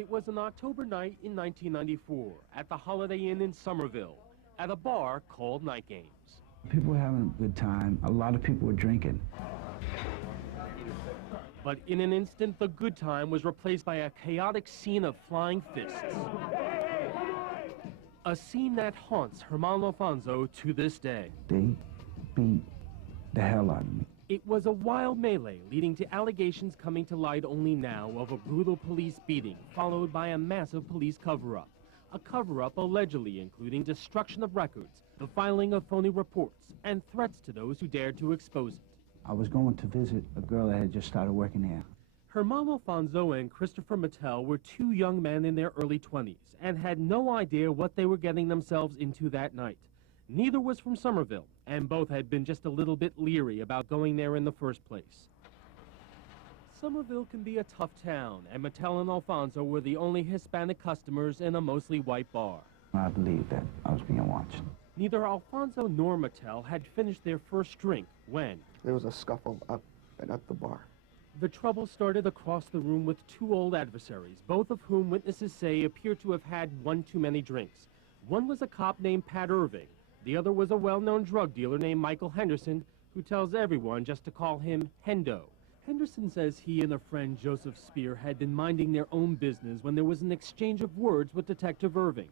It was an October night in 1994 at the Holiday Inn in Somerville at a bar called Night Games. People were having a good time. A lot of people were drinking. But in an instant, the good time was replaced by a chaotic scene of flying fists. A scene that haunts Herman Alfonso to this day. They beat the hell out of me. It was a wild melee leading to allegations coming to light only now of a brutal police beating, followed by a massive police cover-up. A cover-up allegedly including destruction of records, the filing of phony reports, and threats to those who dared to expose it. I was going to visit a girl that had just started working there. Herman Alfonso and Christopher Mattel were two young men in their early 20s and had no idea what they were getting themselves into that night. Neither was from Somerville, and both had been just a little bit leery about going there in the first place. Somerville can be a tough town, and Mattel and Alfonso were the only Hispanic customers in a mostly white bar. I believed that I was being watched. Neither Alfonso nor Mattel had finished their first drink when there was a scuffle up and at the bar. The trouble started across the room with two old adversaries, both of whom witnesses say appear to have had one too many drinks. One was a cop named Pat Irving. The other was a well-known drug dealer named Michael Henderson, who tells everyone just to call him Hendo. Henderson says he and a friend, Joseph Spear, had been minding their own business when there was an exchange of words with Detective Irving.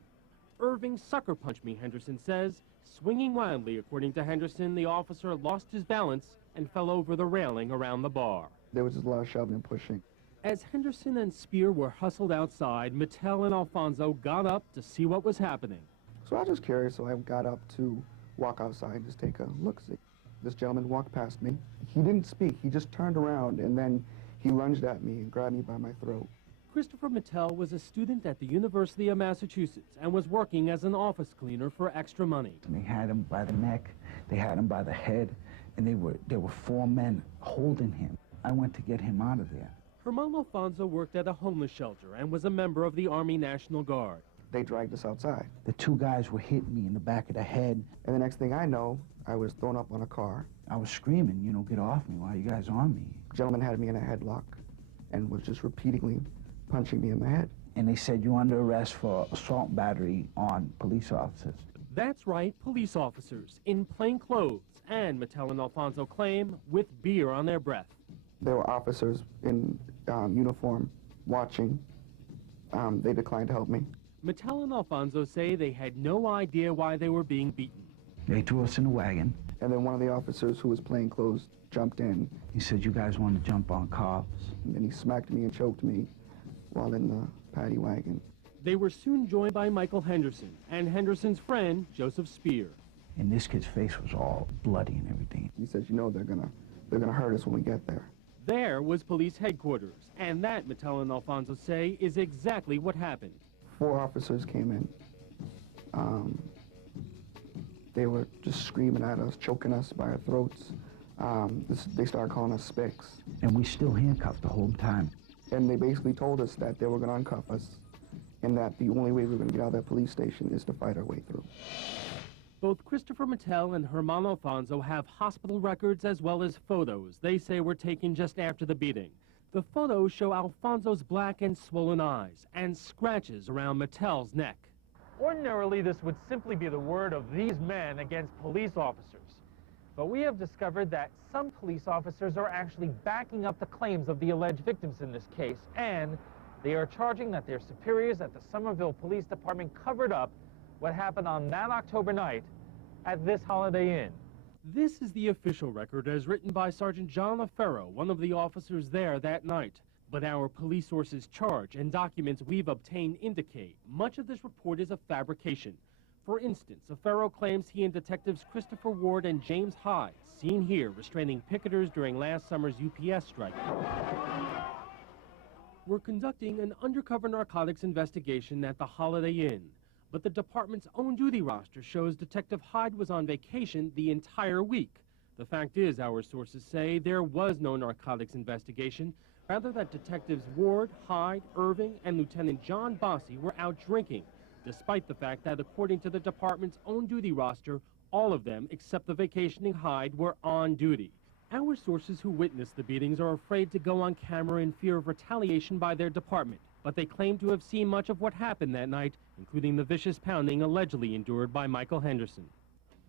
Irving sucker punched me, Henderson says. Swinging wildly, according to Henderson, the officer lost his balance and fell over the railing around the bar. There was just a lot of shoving and pushing. As Henderson and Spear were hustled outside, Mattel and Alfonso got up to see what was happening. So I was just curious, so I got up to walk outside and just take a look-see. This gentleman walked past me. He didn't speak. He just turned around, and then he lunged at me and grabbed me by my throat. Christopher Mattel was a student at the University of Massachusetts and was working as an office cleaner for extra money. They had him by the neck, they had him by the head, and there were four men holding him. I went to get him out of there. Herman Alfonso worked at a homeless shelter and was a member of the Army National Guard. They dragged us outside. The two guys were hitting me in the back of the head. And the next thing I know, I was thrown up on a car. I was screaming, you know, get off me, why are you guys on me? The gentleman had me in a headlock and was just repeatedly punching me in the head. And they said, you're under arrest for assault and battery on police officers. That's right, police officers, in plain clothes, and Mattel and Alfonso claim with beer on their breath. There were officers in uniform watching. They declined to help me. Mattel and Alfonso say they had no idea why they were being beaten. They threw us in a wagon. And then one of the officers who was plain clothes jumped in. He said, you guys want to jump on cops? And then he smacked me and choked me while in the paddy wagon. They were soon joined by Michael Henderson and Henderson's friend, Joseph Spear. And this kid's face was all bloody and everything. He says, you know, they're gonna hurt us when we get there. There was police headquarters, and that, Mattel and Alfonso say, is exactly what happened. 4 officers came in. They were just screaming at us, choking us by our throats. They started calling us spics. And we still handcuffed the whole time. And they basically told us that they were going to uncuff us and that the only way we were going to get out of that police station is to fight our way through. Both Christopher Mattel and Herman Alfonso have hospital records as well as photos they say were taken just after the beating. The photos show Alfonso's black and swollen eyes and scratches around Mattel's neck. Ordinarily, this would simply be the word of these men against police officers. But we have discovered that some police officers are actually backing up the claims of the alleged victims in this case, and they are charging that their superiors at the Somerville Police Department covered up what happened on that October night at this Holiday Inn. This is the official record as written by Sergeant John O'Farrow, one of the officers there that night. But our police sources charge and documents we've obtained indicate much of this report is a fabrication. For instance, O'Farrow claims he and detectives Christopher Ward and James Hyde, seen here restraining picketers during last summer's UPS strike, were conducting an undercover narcotics investigation at the Holiday Inn. But the department's own duty roster shows Detective Hyde was on vacation the entire week. The fact is, our sources say, there was no narcotics investigation, rather that Detectives Ward, Hyde, Irving, and Lieutenant John Bossy were out drinking, despite the fact that, according to the department's own duty roster, all of them, except the vacationing Hyde, were on duty. Our sources who witnessed the beatings are afraid to go on camera in fear of retaliation by their department. but they claim to have seen much of what happened that night, including the vicious pounding allegedly endured by Michael Henderson.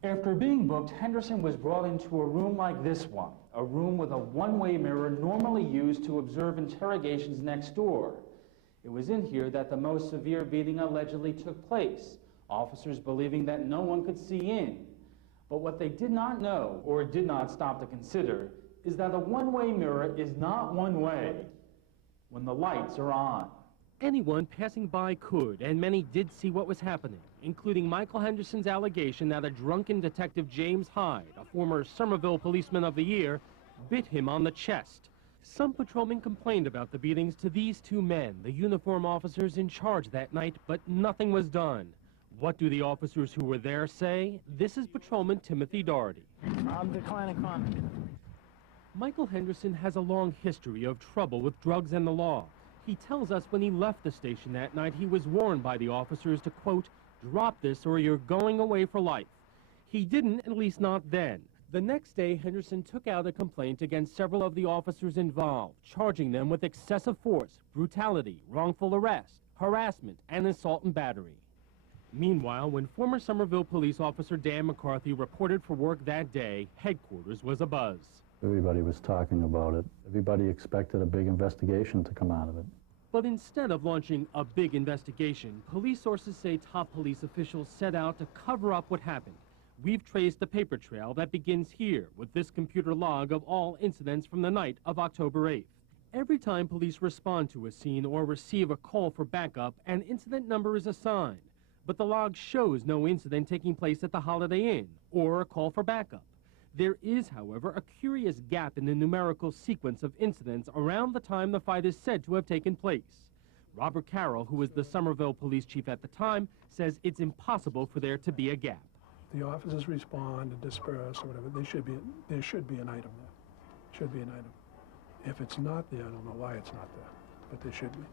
After being booked, Henderson was brought into a room like this one, a room with a one-way mirror normally used to observe interrogations next door. It was in here that the most severe beating allegedly took place, officers believing that no one could see in. But what they did not know, or did not stop to consider, is that a one-way mirror is not one way when the lights are on. Anyone passing by could, and many did see what was happening, including Michael Henderson's allegation that a drunken Detective James Hyde, a former Somerville Policeman of the Year, bit him on the chest. Some patrolmen complained about the beatings to these two men, the uniform officers in charge that night, but nothing was done. What do the officers who were there say? This is Patrolman Timothy Doherty. I'm declining comment. Michael Henderson has a long history of trouble with drugs and the law. He tells us when he left the station that night, he was warned by the officers to, quote, drop this or you're going away for life. He didn't, at least not then. The next day, Henderson took out a complaint against several of the officers involved, charging them with excessive force, brutality, wrongful arrest, harassment, and assault and battery. Meanwhile, when former Somerville police officer Dan McCarthy reported for work that day, headquarters was abuzz. Everybody was talking about it. Everybody expected a big investigation to come out of it. But instead of launching a big investigation, police sources say top police officials set out to cover up what happened. We've traced a paper trail that begins here with this computer log of all incidents from the night of October 8th. Every time police respond to a scene or receive a call for backup, an incident number is assigned. But the log shows no incident taking place at the Holiday Inn or a call for backup. There is, however, a curious gap in the numerical sequence of incidents around the time the fight is said to have taken place. Robert Carroll, who was the Somerville police chief at the time, says it's impossible for there to be a gap. The officers respond and disperse or whatever. There should be an item there. Should be an item. If it's not there, I don't know why it's not there, but there should be.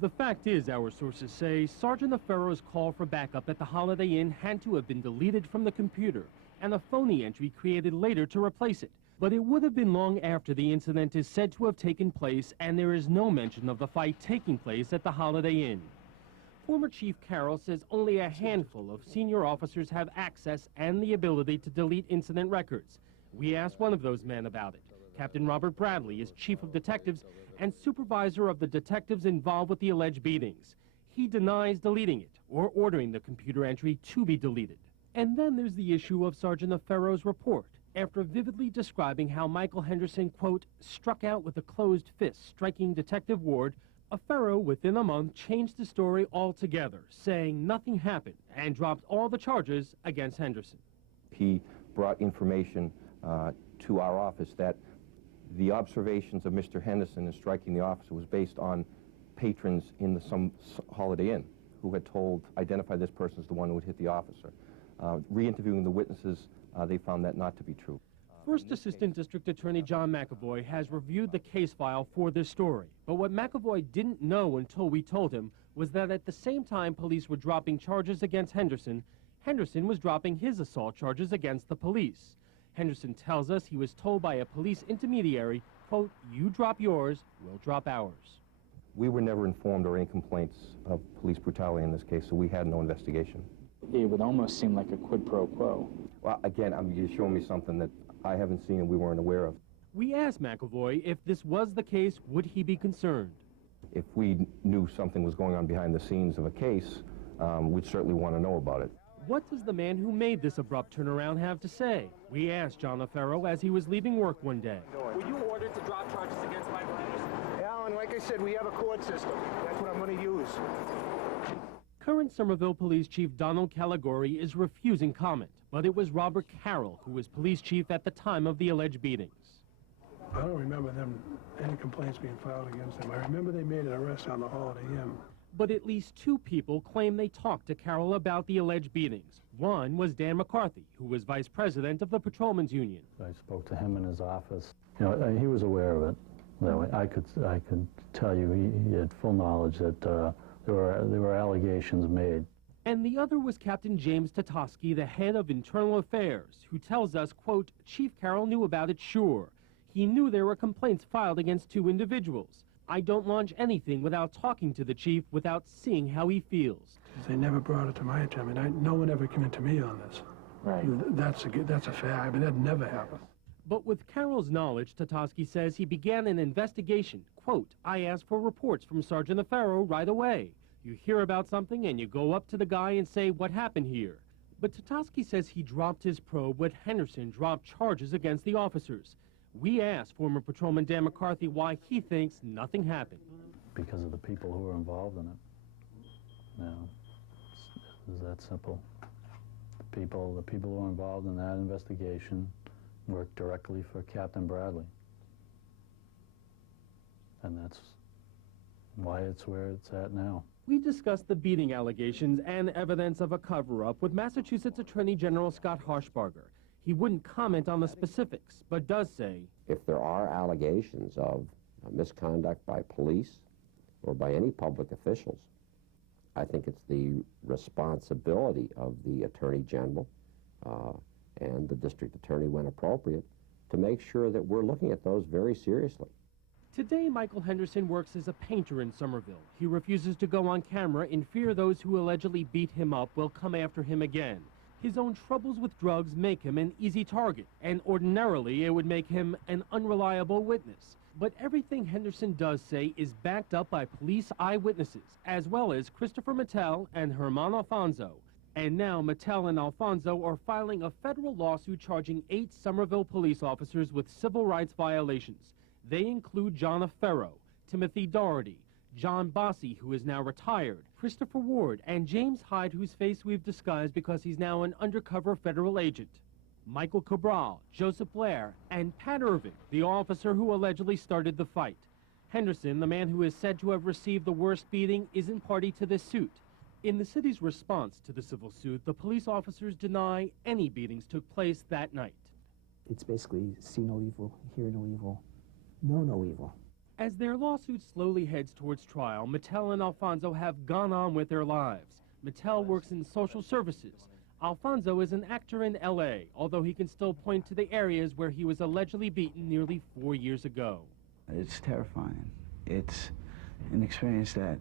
The fact is, our sources say, Sergeant O'Farrell's call for backup at the Holiday Inn had to have been deleted from the computer, and a phony entry created later to replace it. But it would have been long after the incident is said to have taken place, and there is no mention of the fight taking place at the Holiday Inn. Former Chief Carroll says only a handful of senior officers have access and the ability to delete incident records. We asked one of those men about it. Captain Robert Bradley is Chief of Detectives and supervisor of the detectives involved with the alleged beatings. He denies deleting it or ordering the computer entry to be deleted. And then there's the issue of Sergeant O'Farrell's report. After vividly describing how Michael Henderson, quote, struck out with a closed fist, striking Detective Ward, O'Farrell, within a month, changed the story altogether, saying nothing happened and dropped all the charges against Henderson. He brought information to our office that the observations of Mr. Henderson in striking the officer was based on patrons in some Holiday Inn who had identified this person as the one who had hit the officer. Re-interviewing the witnesses, they found that not to be true. First Assistant District Attorney John McAvoy has reviewed the case file for this story. But what McAvoy didn't know until we told him was that at the same time police were dropping charges against Henderson, Henderson was dropping his assault charges against the police. Henderson tells us he was told by a police intermediary, quote, you drop yours, we'll drop ours. We were never informed of any complaints of police brutality in this case, so we had no investigation. It would almost seem like a quid pro quo. Well, again, you're showing me something that I haven't seen and we weren't aware of. We asked McAvoy if this was the case, would he be concerned? If we knew something was going on behind the scenes of a case, we'd certainly want to know about it. What does the man who made this abrupt turnaround have to say? We asked John O'Farrell as he was leaving work one day. Were you ordered to drop charges against Michael Henderson? Alan, like I said, we have a court system. That's what I'm going to use. Current Somerville Police Chief Donald Caligari is refusing comment, but it was Robert Carroll who was police chief at the time of the alleged beatings. I don't remember any complaints being filed against them. I remember they made an arrest on the Holiday Inn. But at least two people claim they talked to Carroll about the alleged beatings. One was Dan McCarthy, who was vice president of the Patrolmen's Union. I spoke to him in his office. You know, he was aware of it. That way, I could tell you he had full knowledge that there were allegations made. And the other was Captain James Tatosky, the head of Internal Affairs, who tells us, quote, Chief Carroll knew about it, sure. He knew there were complaints filed against two individuals. I don't launch anything without talking to the chief, without seeing how he feels. They never brought it to my attention. I mean, no one ever came to me on this. Right. That's a fact. I mean, that never happened. But with Carroll's knowledge, Tatosky says he began an investigation. Quote, I asked for reports from Sergeant Afaro right away. You hear about something and you go up to the guy and say, what happened here? But Tatosky says he dropped his probe when Henderson dropped charges against the officers. We asked former Patrolman Dan McCarthy why he thinks nothing happened. Because of the people who were involved in it. You know, it's that simple. The people who were involved in that investigation worked directly for Captain Bradley. And that's why it's where it's at now. We discussed the beating allegations and evidence of a cover-up with Massachusetts Attorney General Scott Harshbarger. He wouldn't comment on the specifics, but does say, if there are allegations of misconduct by police or by any public officials, I think it's the responsibility of the Attorney General and the District Attorney, when appropriate, to make sure that we're looking at those very seriously. Today, Michael Henderson works as a painter in Somerville. He refuses to go on camera in fear those who allegedly beat him up will come after him again. His own troubles with drugs make him an easy target, and ordinarily it would make him an unreliable witness. But everything Henderson does say is backed up by police eyewitnesses, as well as Christopher Mattel and Herman Alfonso. And now Mattel and Alfonso are filing a federal lawsuit charging 8 Somerville police officers with civil rights violations. They include John Afaro, Timothy Doherty, John Bossie, who is now retired, Christopher Ward, and James Hyde, whose face we've disguised because he's now an undercover federal agent. Michael Cabral, Joseph Blair, and Pat Irving, the officer who allegedly started the fight. Henderson, the man who is said to have received the worst beating, isn't party to this suit. In the city's response to the civil suit, the police officers deny any beatings took place that night. It's basically see no evil, hear no evil, know no evil. As their lawsuit slowly heads towards trial, Mattel and Alfonso have gone on with their lives. Mattel works in social services. Alfonso is an actor in L.A., although he can still point to the areas where he was allegedly beaten nearly 4 years ago. It's terrifying. It's an experience that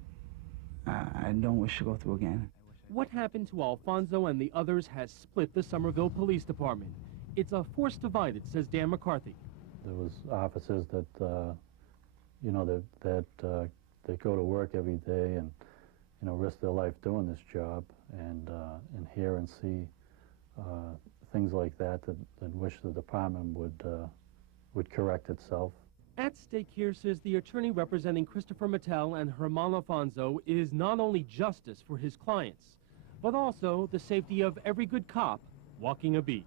I don't wish to go through again. What happened to Alfonso and the others has split the Somerville Police Department. It's a force divided, says Dan McCarthy. There was officers that, you know, that go to work every day and, you know, risk their life doing this job, and hear and see things like that wish the department would correct itself. At stake here, says the attorney representing Christopher Mattel and Herman Alfonso, is not only justice for his clients, but also the safety of every good cop walking a beat.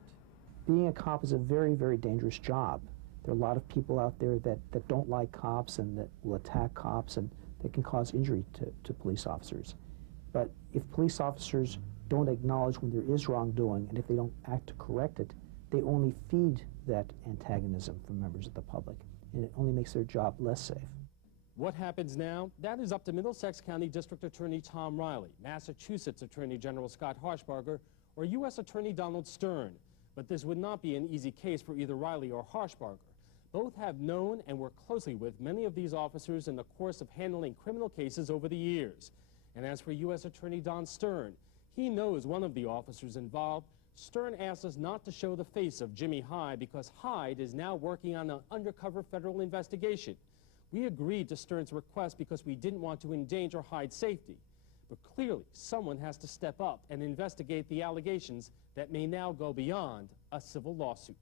Being a cop is a very, very dangerous job. There are a lot of people out there that don't like cops and that will attack cops, and that can cause injury to police officers. But if police officers don't acknowledge when there is wrongdoing, and if they don't act to correct it, they only feed that antagonism from members of the public, and it only makes their job less safe. What happens now? That is up to Middlesex County District Attorney Tom Riley, Massachusetts Attorney General Scott Harshbarger, or U.S. Attorney Donald Stern. But this would not be an easy case for either Riley or Harshbarger. Both have known and worked closely with many of these officers in the course of handling criminal cases over the years. And as for U.S. Attorney Don Stern, he knows one of the officers involved. Stern asked us not to show the face of Jimmy Hyde because Hyde is now working on an undercover federal investigation. We agreed to Stern's request because we didn't want to endanger Hyde's safety. But clearly, someone has to step up and investigate the allegations that may now go beyond a civil lawsuit.